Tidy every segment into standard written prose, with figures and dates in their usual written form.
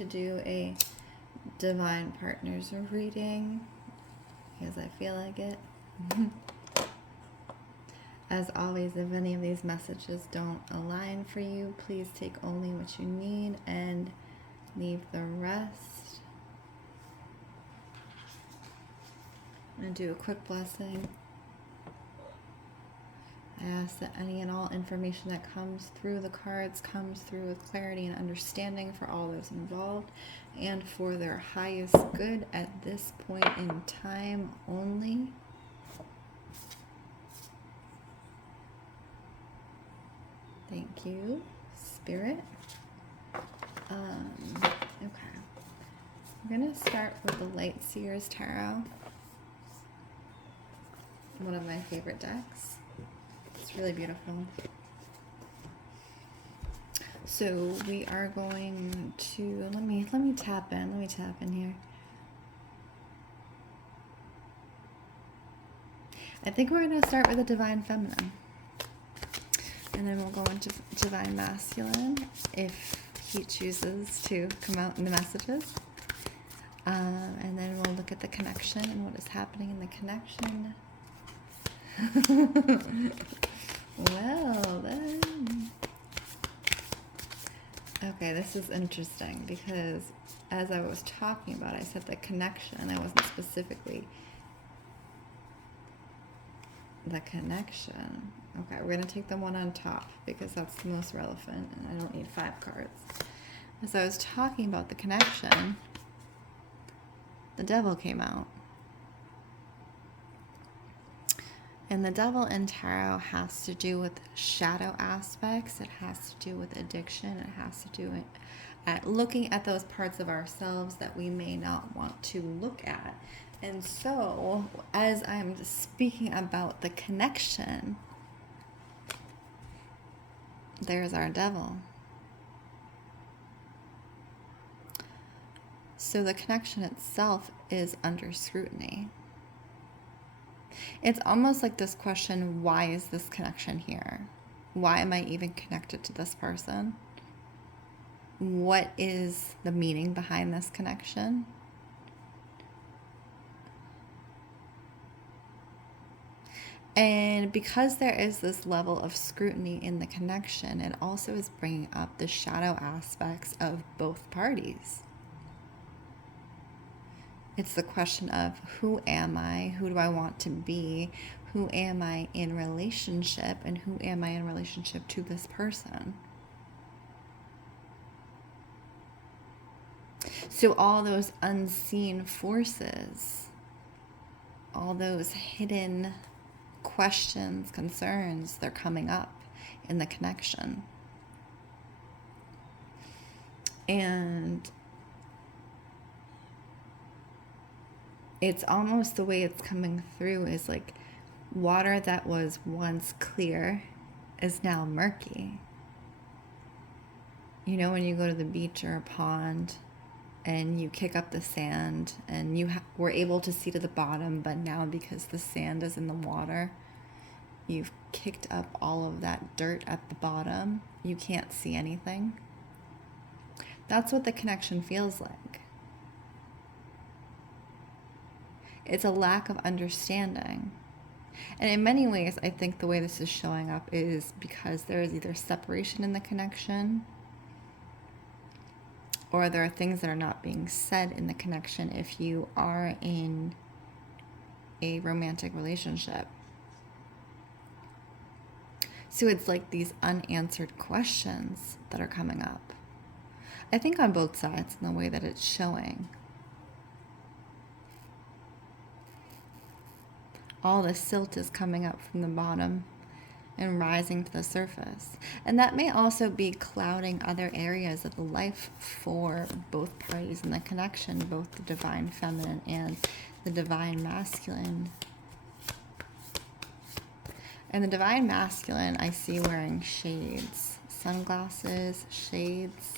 to do a Divine Partners reading because I feel like it. As always, if any of these messages don't align for you, please take only what you need and leave the rest. I'm going to do a quick blessing. I ask that any and all information that comes through the cards comes through with clarity and understanding for all those involved and for their highest good at this point in time only. Thank you, Spirit. Okay. I'm going to start with the Light Seers Tarot. One of my favorite decks. It's really beautiful. So we are going to let me tap in. Let me tap in here. I think we're going to start with the Divine Feminine. And then we'll go into Divine Masculine if he chooses to come out in the messages. And then we'll look at the connection and what is happening in the connection. Well then. Okay, this is interesting because as I was talking about, I said the connection. I wasn't specifically the connection. Okay, we're going to take the one on top because that's the most relevant and I don't need 5 cards. As I was talking about the connection, the Devil came out. And the Devil in tarot has to do with shadow aspects. It has to do with addiction. It has to do with looking at those parts of ourselves that we may not want to look at. And so, as I'm speaking about the connection, there's our Devil. So the connection itself is under scrutiny. It's almost like this question, why is this connection here? Why am I even connected to this person? What is the meaning behind this connection? And because there is this level of scrutiny in the connection, it also is bringing up the shadow aspects of both parties. It's the question of who am I? Who do I want to be? Who am I in relationship? And who am I in relationship to this person? So all those unseen forces, all those hidden questions, concerns, they're coming up in the connection. And it's almost the way it's coming through is like water that was once clear is now murky. You know, when you go to the beach or a pond and you kick up the sand and you were able to see to the bottom, but now because the sand is in the water, you've kicked up all of that dirt at the bottom. You can't see anything. That's what the connection feels like. It's a lack of understanding. And in many ways, I think the way this is showing up is because there is either separation in the connection, or there are things that are not being said in the connection if you are in a romantic relationship. So it's like these unanswered questions that are coming up. I think on both sides in the way that it's showing. All the silt is coming up from the bottom and rising to the surface. And that may also be clouding other areas of the life for both parties in the connection, both the divine feminine and the divine masculine. And the divine masculine, I see wearing shades, sunglasses, shades.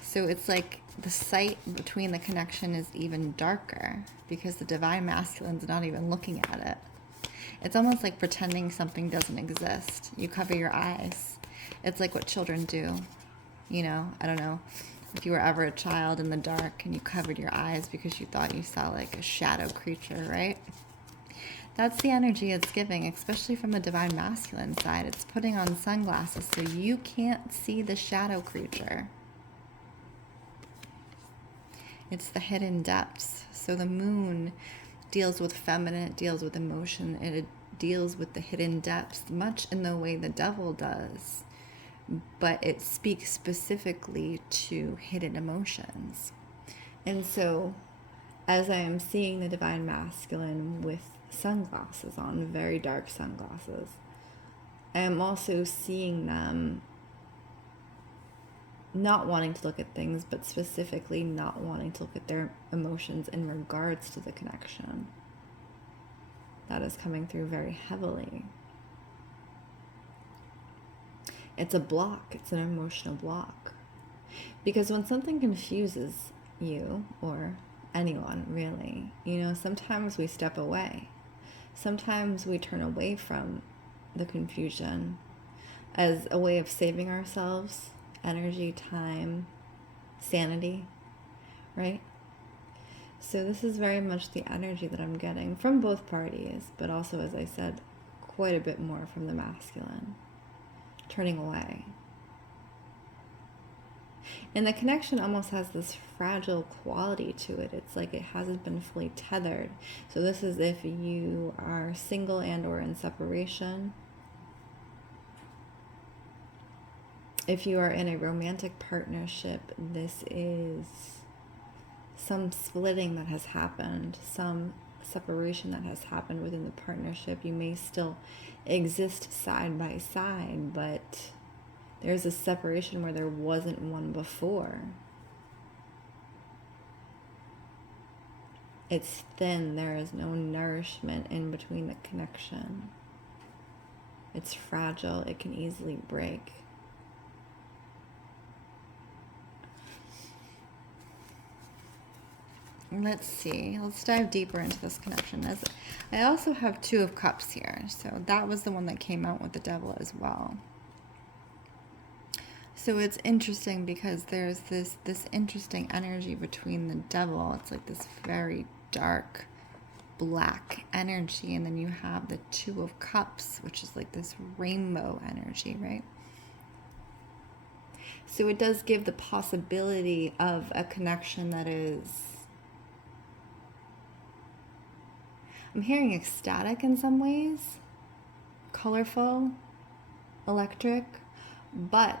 So it's like the sight between the connection is even darker because the divine masculine's not even looking at it. It's almost like pretending something doesn't exist. You cover your eyes. It's like what children do. You know, I don't know. If you were ever a child in the dark and you covered your eyes because you thought you saw like a shadow creature, right? That's the energy it's giving, especially from the divine masculine side. It's putting on sunglasses so you can't see the shadow creature. It's the hidden depths. So the moon deals with feminine, it deals with emotion, it deals with the hidden depths, much in the way the devil does. But it speaks specifically to hidden emotions. And so, as I am seeing the divine masculine with sunglasses on, very dark sunglasses, I am also seeing them not wanting to look at things, but specifically not wanting to look at their emotions in regards to the connection. That is coming through very heavily. It's a block. It's an emotional block. Because when something confuses you, or anyone really, sometimes we step away. Sometimes we turn away from the confusion as a way of saving ourselves, energy, time, sanity, right? So this is very much the energy that I'm getting from both parties, but also, as I said, quite a bit more from the masculine. Turning away. And the connection almost has this fragile quality to it. It's like it hasn't been fully tethered. So this is if you are single and or in separation. If you are in a romantic partnership, this is some splitting that has happened, some separation that has happened within the partnership. You may still exist side by side, but there's a separation where there wasn't one before. It's thin. There is no nourishment in between the connection. It's fragile. It can easily break. Let's see. Let's dive deeper into this connection. As I also have Two of Cups here. So that was the one that came out with the devil as well. So it's interesting because there's this interesting energy between the devil. It's like this very dark black energy. And then you have the Two of Cups, which is like this rainbow energy, right? So it does give the possibility of a connection that is, I'm hearing ecstatic in some ways, colorful, electric, but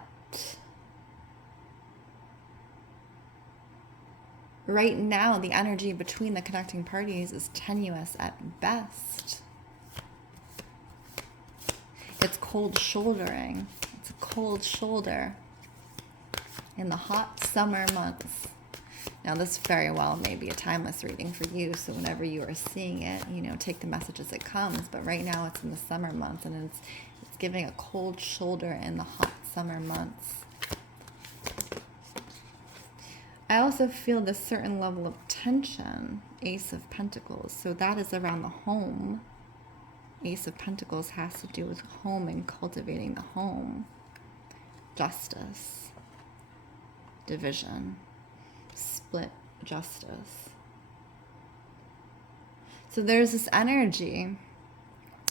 right now the energy between the connecting parties is tenuous at best. It's cold shouldering. It's a cold shoulder in the hot summer months. Now, this very well may be a timeless reading for you, so whenever you are seeing it, take the message as it comes. But right now it's in the summer months, and it's giving a cold shoulder in the hot summer months. I also feel this certain level of tension, Ace of Pentacles. So that is around the home. Ace of Pentacles has to do with home and cultivating the home. Justice. Division. Split justice. So there's this energy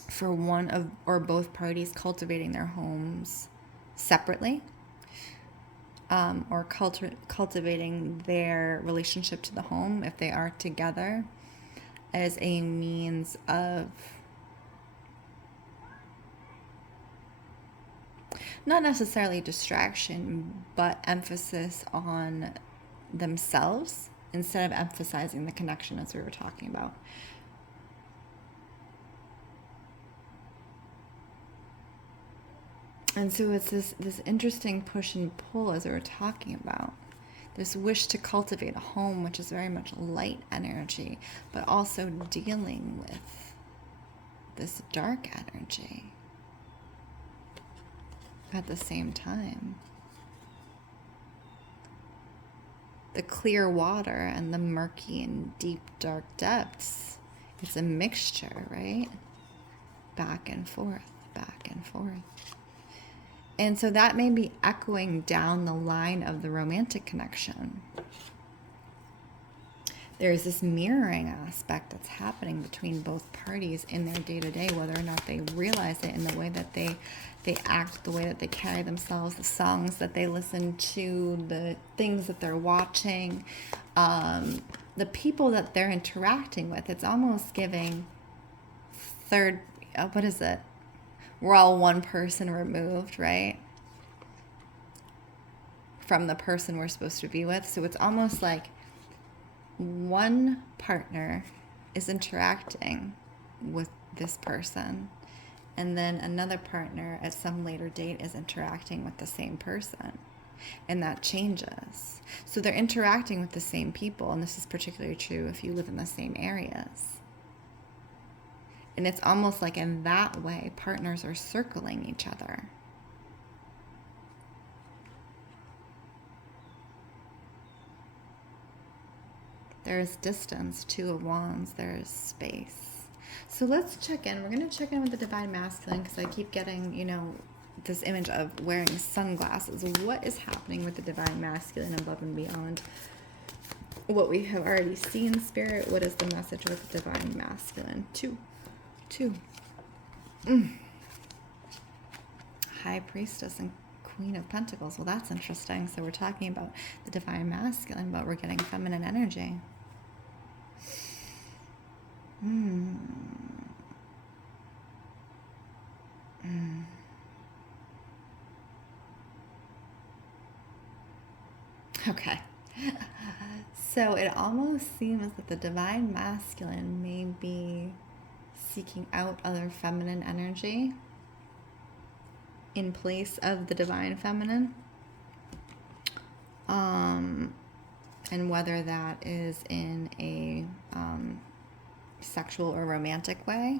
for one of or both parties cultivating their homes separately, or cultivating their relationship to the home if they are together as a means of not necessarily distraction, but emphasis on themselves instead of emphasizing the connection, as we were talking about. And so it's this interesting push and pull, as we were talking about. This wish to cultivate a home, which is very much light energy, but also dealing with this dark energy at the same time. The clear water and the murky and deep, dark depths. It's a mixture, right? Back and forth, back and forth. And so that may be echoing down the line of the romantic connection. There's this mirroring aspect that's happening between both parties in their day-to-day, whether or not they realize it, in the way that they act, the way that they carry themselves, the songs that they listen to, the things that they're watching, the people that they're interacting with. It's almost giving third, what is it? We're all one person removed, right? From the person we're supposed to be with. So it's almost like one partner is interacting with this person, and then another partner at some later date is interacting with the same person, and that changes. So they're interacting with the same people, and this is particularly true if you live in the same areas. And it's almost like in that way, partners are circling each other. There's distance, Two of Wands, there's space. So let's check in. We're going to check in with the Divine Masculine, because I keep getting, this image of wearing sunglasses. What is happening with the Divine Masculine above and beyond what we have already seen, Spirit? What is the message with the Divine Masculine? Two. High Priestess and Queen of Pentacles. Well, that's interesting. So we're talking about the Divine Masculine, but we're getting feminine energy. Okay. So it almost seems that the Divine Masculine may be seeking out other feminine energy in place of the Divine Feminine. And whether that is in a sexual or romantic way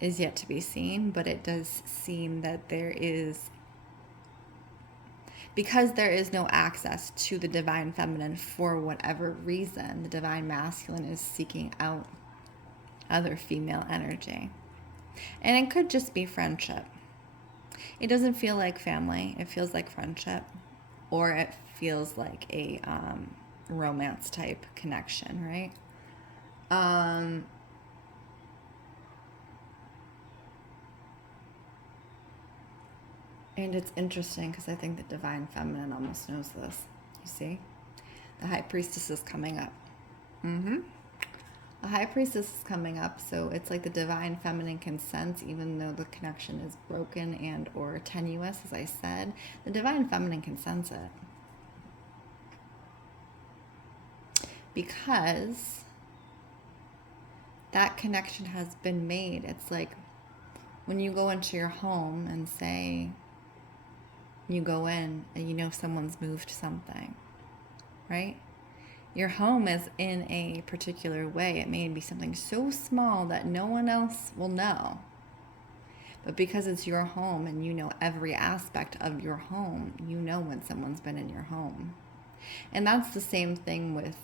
is yet to be seen, but it does seem that there is, because there is no access to the Divine Feminine for whatever reason, the Divine Masculine is seeking out other female energy. And it could just be friendship. It doesn't feel like family. It feels like friendship, or it feels like a romance type connection, right? And it's interesting because I think the Divine Feminine almost knows this. You see? The High Priestess is coming up. The High Priestess is coming up, so it's like the Divine Feminine can sense, even though the connection is broken and or tenuous, as I said, the Divine Feminine can sense it. Because that connection has been made. It's like when you go into your home and say, you go in and someone's moved something, right? Your home is in a particular way. It may be something so small that no one else will know. But because it's your home and you know every aspect of your home, you know when someone's been in your home. And that's the same thing with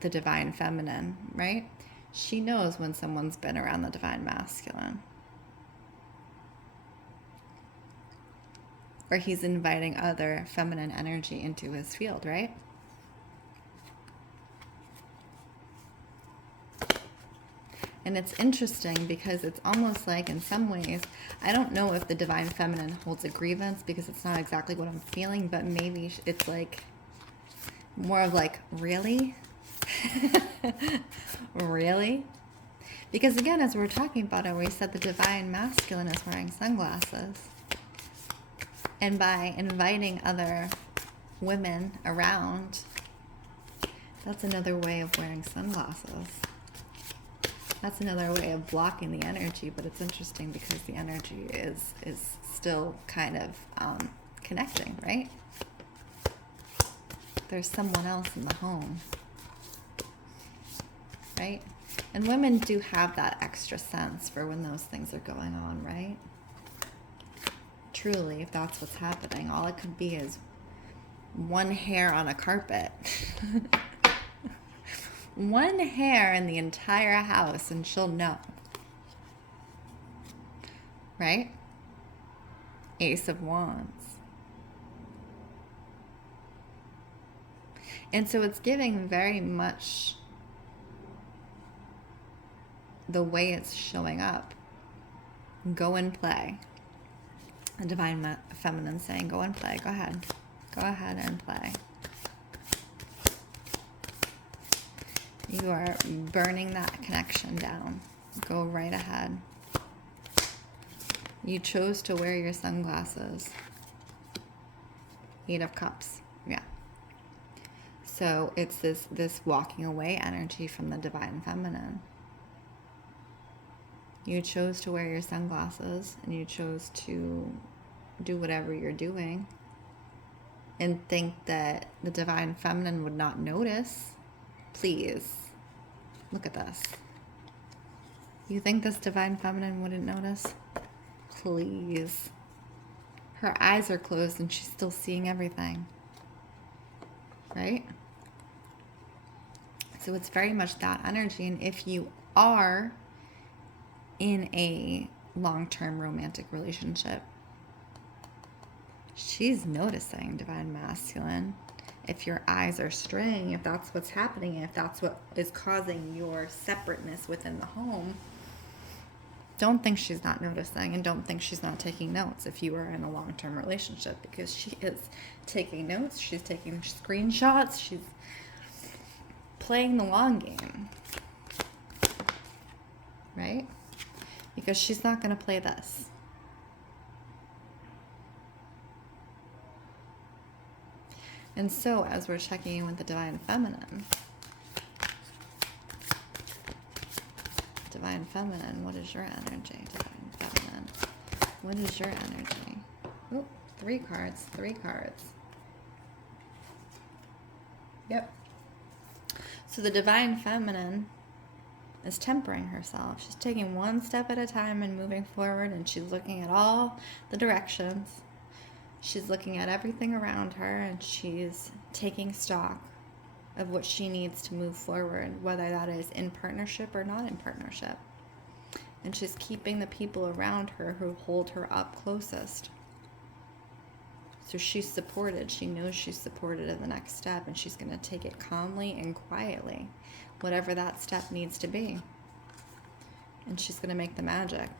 the Divine Feminine, right? She knows when someone's been around the Divine Masculine. Or he's inviting other feminine energy into his field, right? And it's interesting because it's almost like, in some ways, I don't know if the Divine Feminine holds a grievance, because it's not exactly what I'm feeling, but maybe it's like more of like, really? Really? Because again, as we were talking about it, we said the Divine Masculine is wearing sunglasses. And by inviting other women around, that's another way of wearing sunglasses. That's another way of blocking the energy, but it's interesting because the energy is still kind of connecting, right? There's someone else in the home, right? And women do have that extra sense for when those things are going on, right? Truly, if that's what's happening, all it could be is one hair on a carpet. One hair in the entire house and she'll know. Right? Ace of Wands. And so it's giving very much the way it's showing up. Go and play. The divine feminine saying, go and play. Go ahead. Go ahead and play. You are burning that connection down. Go right ahead. You chose to wear your sunglasses. 8 of Cups. Yeah. So it's this walking away energy from the divine feminine. You chose to wear your sunglasses and you chose to do whatever you're doing and think that the divine feminine would not notice. Please, look at this. You think this divine feminine wouldn't notice? Please. Her eyes are closed and she's still seeing everything. Right? So it's very much that energy. And if you are in a long-term romantic relationship, she's noticing, divine masculine. If your eyes are straying, if that's what's happening, if that's what is causing your separateness within the home, don't think she's not noticing, and don't think she's not taking notes if you are in a long-term relationship, because she is taking notes, she's taking screenshots, she's playing the long game, right? Because she's not going to play this. And so, as we're checking in with the divine feminine, what is your energy? Divine feminine, what is your energy? Oh, 3 cards, 3 cards. Yep. So the divine feminine is tempering herself. She's taking one step at a time and moving forward, and she's looking at all the directions. She's looking at everything around her, and she's taking stock of what she needs to move forward, whether that is in partnership or not in partnership. And she's keeping the people around her who hold her up closest. So she's supported. She knows she's supported in the next step, and she's going to take it calmly and quietly, whatever that step needs to be. And she's going to make the magic.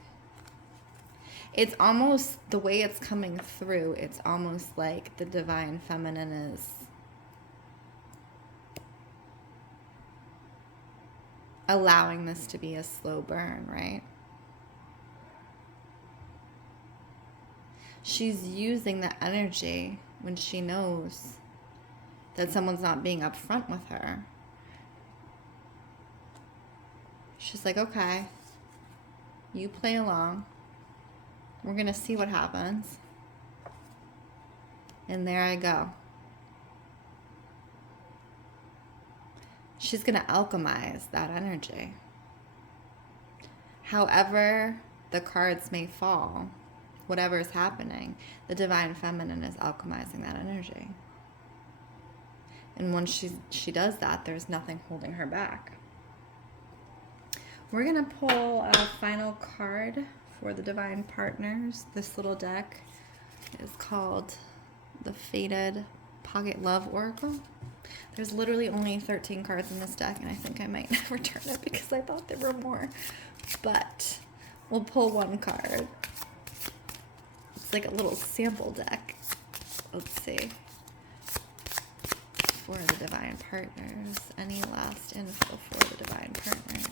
It's almost, the way it's coming through, it's almost like the divine feminine is allowing this to be a slow burn, right? She's using the energy when she knows that someone's not being upfront with her. She's like, okay, you play along. We're going to see what happens. And there I go. She's going to alchemize that energy. However the cards may fall, whatever is happening, the divine feminine is alchemizing that energy. And once she does that, there's nothing holding her back. We're going to pull a final card for the divine partners. This little deck is called the Faded Pocket Love Oracle. There's literally only 13 cards in this deck, and I think I might return it because I thought there were more. But we'll pull one card. It's like a little sample deck. Let's see. For the divine partners. Any last info for the divine partners?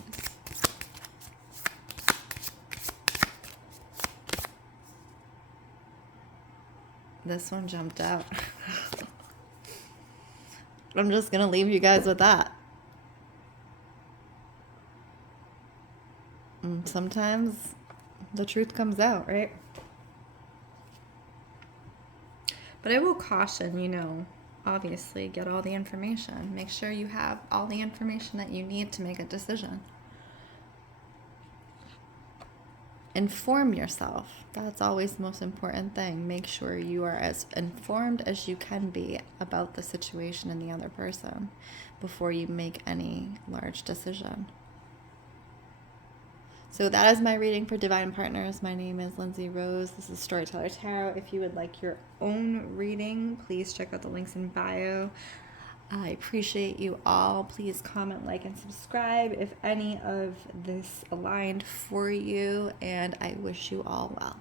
This one jumped out. I'm just going to leave you guys with that. And sometimes the truth comes out, right? But I will caution, obviously get all the information. Make sure you have all the information that you need to make a decision. Inform yourself. That's always the most important thing. Make sure you are as informed as you can be about the situation and the other person before you make any large decision. So that is my reading for Divine Partners. My name is Lindsey Rose. This is Storyteller Tarot. If you would like your own reading, please check out the links in bio. I appreciate you all. Please comment, like, and subscribe if any of this aligned for you, and I wish you all well.